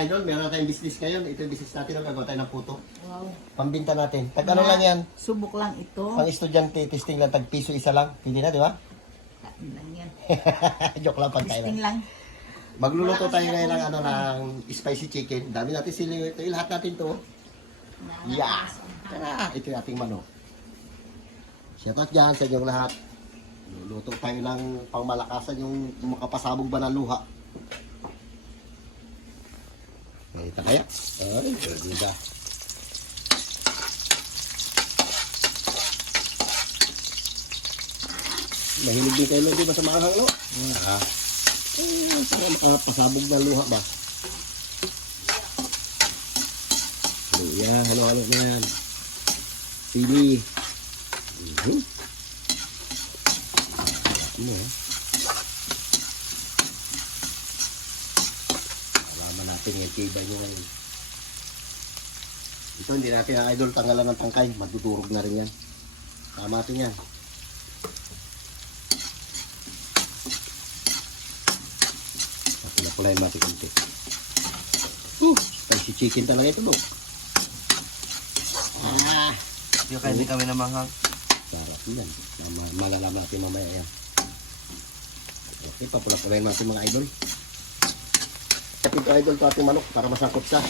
idol, meron na tayong business ngayon. Ito yung business natin, gagawa tayo ng puto. Wow. Pambinta natin. Tag ano lang yan? Subok lang ito. Pang estudyante, testing lang, tag piso isa lang. Pwede na, di ba? Kain lang yan. Joke lang, pagkain Testing lang. lang. Magluluto tayo ngayon ng, ng spicy chicken. Dami natin sili. Ito yung lahat natin to. Yeah! Tara, ito yung ating manok. Shout out dyan sa inyong lahat. Luluto tayo ng pangmalakasan yung makapasabog ba ng luha. Nakita kaya? Ay, ganda. Mahilig din kayo di ba sa makahang, no? Ay, makapasabog ng luha ba? Luya, halo-halo na yan. Sili. Ano eh? Alaman natin yung tibay nyo ngayon. Ito hindi natin ang idol tanggalan ng tangkay. Madudurog na rin yan. Tama natin yan. Napula-pulayin natin kunti. Spicy chicken talaga ito, no? Yung hindi kami namanghang. Sarap yan. Malalaman natin mamaya yan. Okay, papula-pulayin natin mga idol. Kapit ito idol ito ating manok para masakot siya.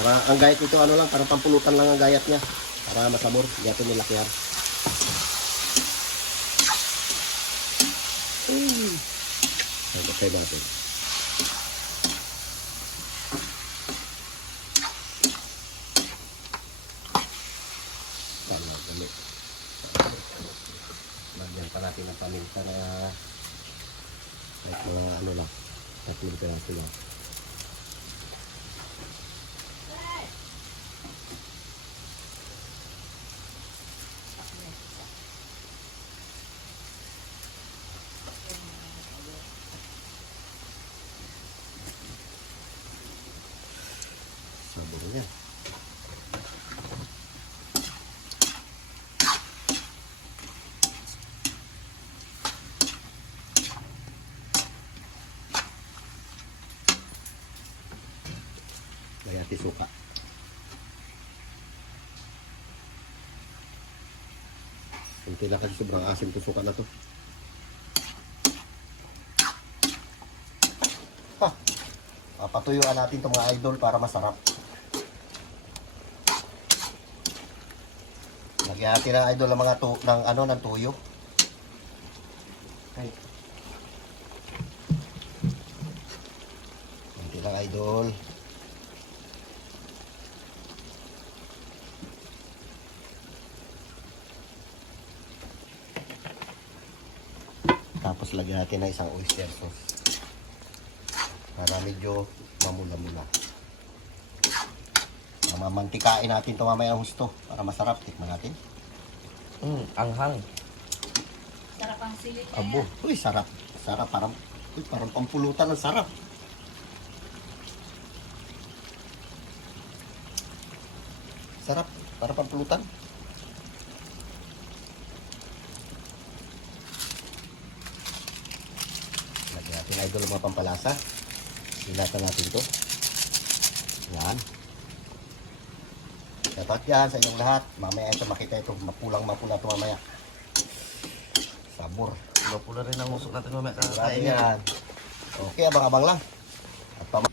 Para ang gayat nito ano lang, parang pampulutan lang ang gayat niya. Para masabor, hindi natin nilakyan. Pwede natin. Lagyan pa natin ng paminta na mga ano lang, 3 piraso lang. Sabor niya. Kaya suka. Kunti lang kasi sobrang asim to suka na to. Papatuyuan natin itong mga idol para masarap. Lagyan natin ng idol ng mga ng tuyo. Okay. Kunti lang idol. Tapos lagyan natin ng isang oyster sauce para medyo mamula-mula. Mamantikain natin ito mamaya ng husto para masarap. Tikman natin. Anghang. Sarap ang sili. Abo, uy sarap. Sarap parang pampulutan ng sarap. Sarap, parang pampulutan. Lagyan natin idol mga pampalasa. Ilatan natin ito. Yan. Shoutout yan sa inyong lahat. Mamaya ito makita ito. Mapulang-mapula ito mamaya. Sabor. Pula rin ang usok natin mamaya Grabe kakain yan. yan. Okay, abang-abang lang. At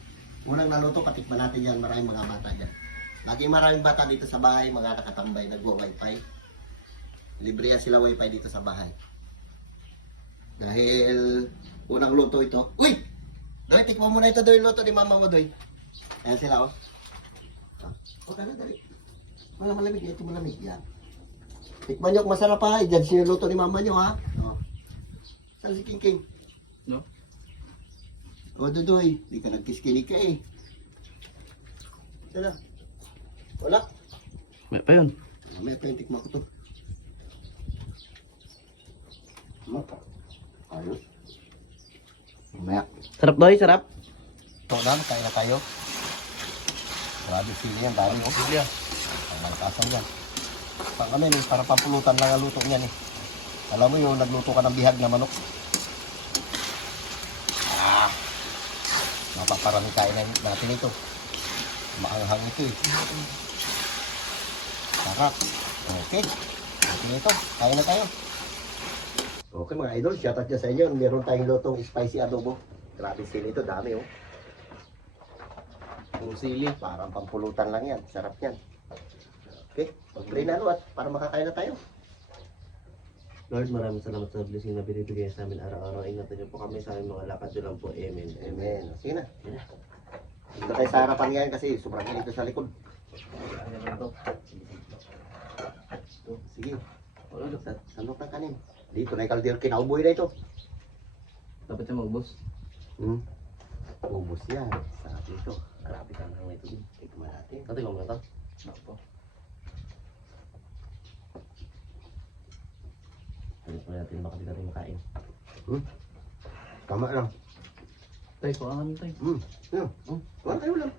unang naluto, patikman natin yan. Maraming mga bata dyan. Laging maraming bata dito sa bahay. Mga nakatambay, nagwa-wifi. Libre yan sila wifi dito sa bahay. Dahil unang luto ito. Uy! Doy, tikman mo na ito, Doy. Luto ni mama mo, Doy. Ayan sila, oh. O, dali, dali. Wala malamig. Ito malamig. Yan. Tikman nyo kung masarap ha. Diyan sinuluto ni mama nyo, ha. O. Saan si King King? No? O, Dudoy. Hindi ka nagkiskinig ka, eh. Saan na? Wala. May pa yun. Mamaya pa yung tikman ko to. Ayos. Mamaya. Sarap doy, sarap. Ito na, kain na tayo. Grabe sili yan, dami oh. Sige. Ang malakasan yan. Saan kami, para pampulutan lang ang luto niyan eh. Alam mo yung nagluto ka ng bihag na manok. Mapaparami kainan natin ito. Maanghang ito eh. Sarap. Okay. Okay ito. Kaya na tayo. Okay mga idol, shoutout dyan sa inyo. Meron tayong lutong spicy adobo. Grabe sili ito, dami oh. Puro sili, parang pampulutan lang yan. Sarap yan. Okay, mag-pray na at para makakain na tayo. Lord, maraming salamat sa blessing na binibigay sa amin araw-araw. Ingatan niyo po kami sa aming mga lakad nyo lang po. Amen. Amen. Sige na. Dito tayo sa harapan ngayon kasi sobrang init sa likod. Sige. Salok ng kanin. Dito na ikaldir kinauboy na ito. Dapat siya mag-boss. Ubus yan. Sarap dito. Grabe ka lang ito. Tignan natin. Ate, kung mga ito. Ako. Halit mo natin baka di natin makain. Tama lang. Tay, kuhaan tay. Yun. Kuha tayo lang.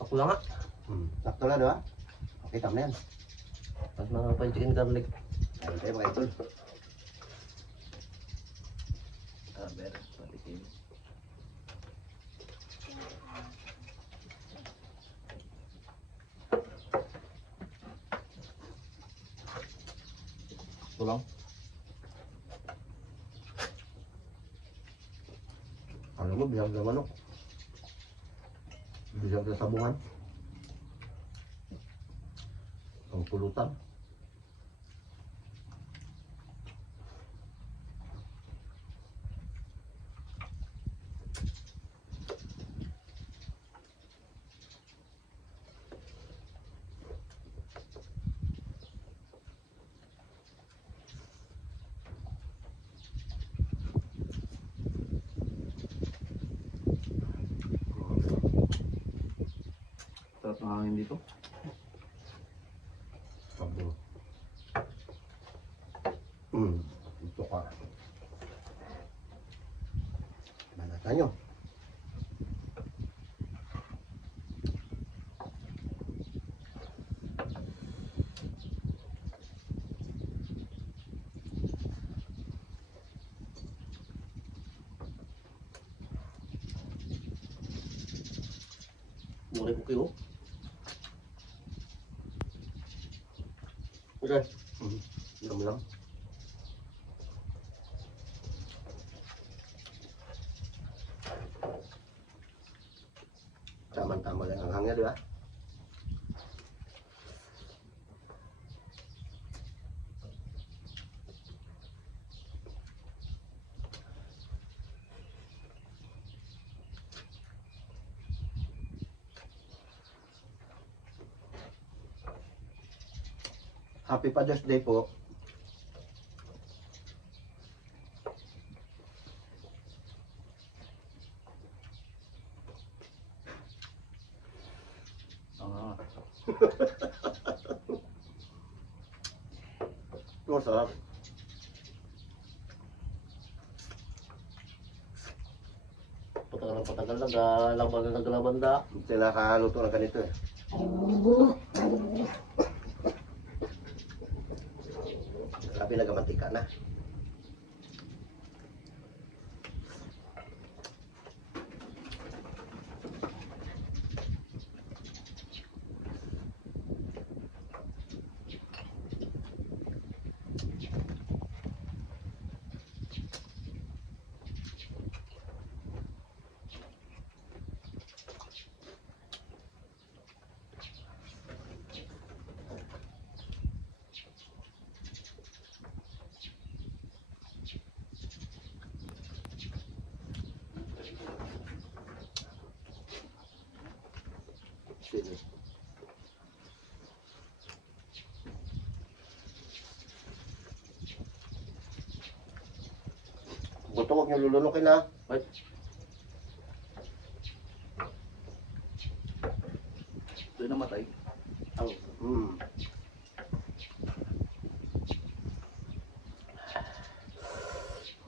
Ako lang nga. Sakto lang, diba? Okay, tama yan. Tapos mga pa yung chicken garlic. Ayun tayo mga idol. Meron. Patikin. Tulang. Alam mo, biyang sa manok. Biyang sa sabungan. Ang pulutan. Sarap ng hangin dito. Sabong. Ito ka. Manata nyo. Mura ko kayo. Okay. Yum lang. Tama-tama lang ang hangya, di ba? Happy Father's Day po. Masarap. Patagal lang. Laban na naglalabanda. Hindi nakaluto ng ganito eh. Grabe nagamantika na. Sige. Buto, huwag niyo lulunukin ha. Ay. Ito namatay. Ang,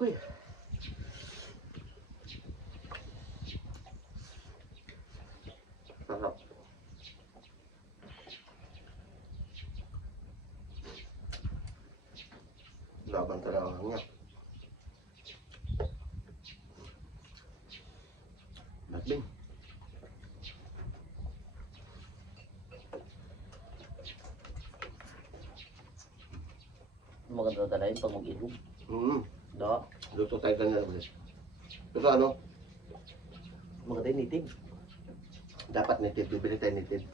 Uy. sarap. Laban talaga ang hangya. maganda dalayin pag mag-inom. Do, Luto tayo ganyan ulit. Pero ano, maganda yung native. dapat native. Bibili tayo native.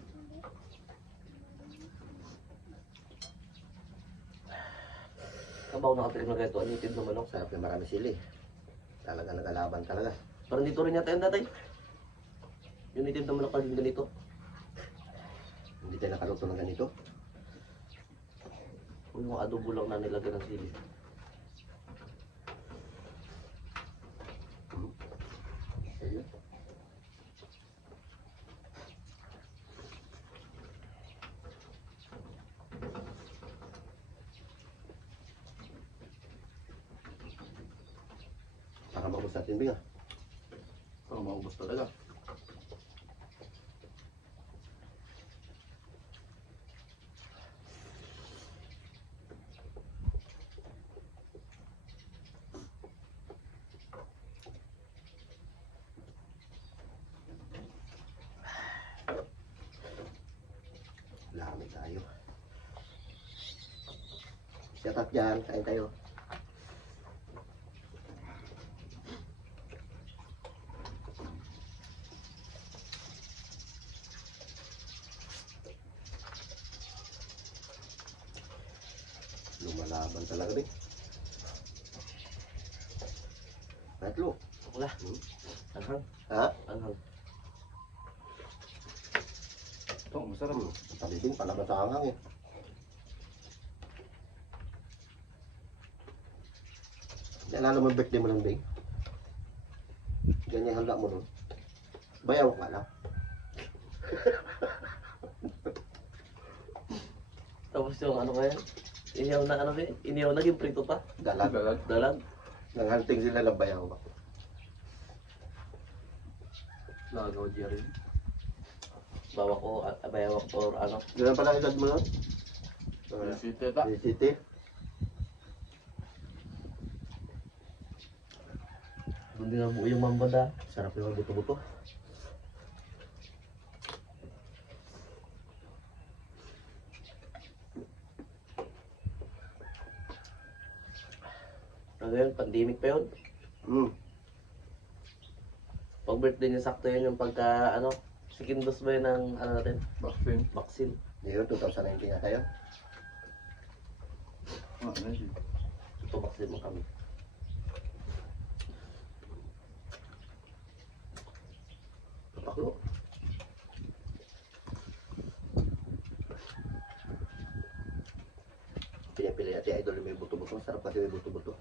Kabaw nakatikim na ganito, native na manok. Sarap na marami sili. Talaga nagalaban talaga. Parang dito rin yata yung datay. Yung native na manok pag ganito. Hindi tayo nakaluto ng ganito. O yung adobo lang na nilagyan ng sili. Ayun. Para maubos natin binga. Parang maubos talaga. Lami tayo. Shout out dyan. Kain tayo. Lumalaban talaga din. Tatlo. Wala. Hmm. Anhang. Ha? Anhang. Ito, masarap. Tabi din pala sa hanghang eh. Naalala mo yung birthday mo nun, Bing? Ganyan handa mo nun. Bayaw ka lang. Tapos yung ano kaya? Inihaw na ano eh? Inihaw na yung prito pa? Dalag. Dalag? Nanghanting sila ng bayaw. Lagaw dyan rin. Bawa ko, bayaw ko or ano? Ganyan pala edad mo nun? City ta. City. Doon din ang buo yung mambanda. Sarap yung buto-buto. Ano yun? Pandemic pa yun. Hmm. Pag birthday niya sakto yun yung pagka ano, second dose ba yun ng ano natin? Vaccine. Vaccine. Ngayon, 2019 nga tayo. Ano yun? Ito vaccine mo kami. Papaklo. Pinapili natin idol yung may buto-buto. Sarap kasi may buto-buto.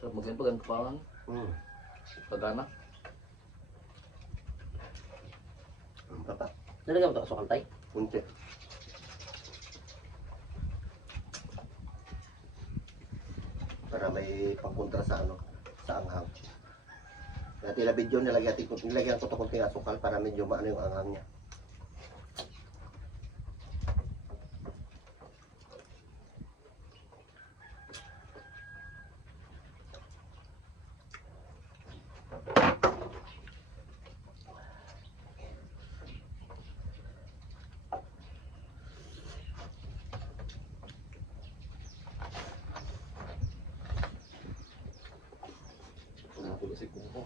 So, maganda pa lang. Hmm. Pagana. Papa, Nalagyan mo ito kasukal tayo? kunti. Para may pangkontra sa ano, sa anghang. Kaya tila video nilagyan ko ito kunting asukal para medyo maano yung anghang niya. Wala ko lasik mo ko.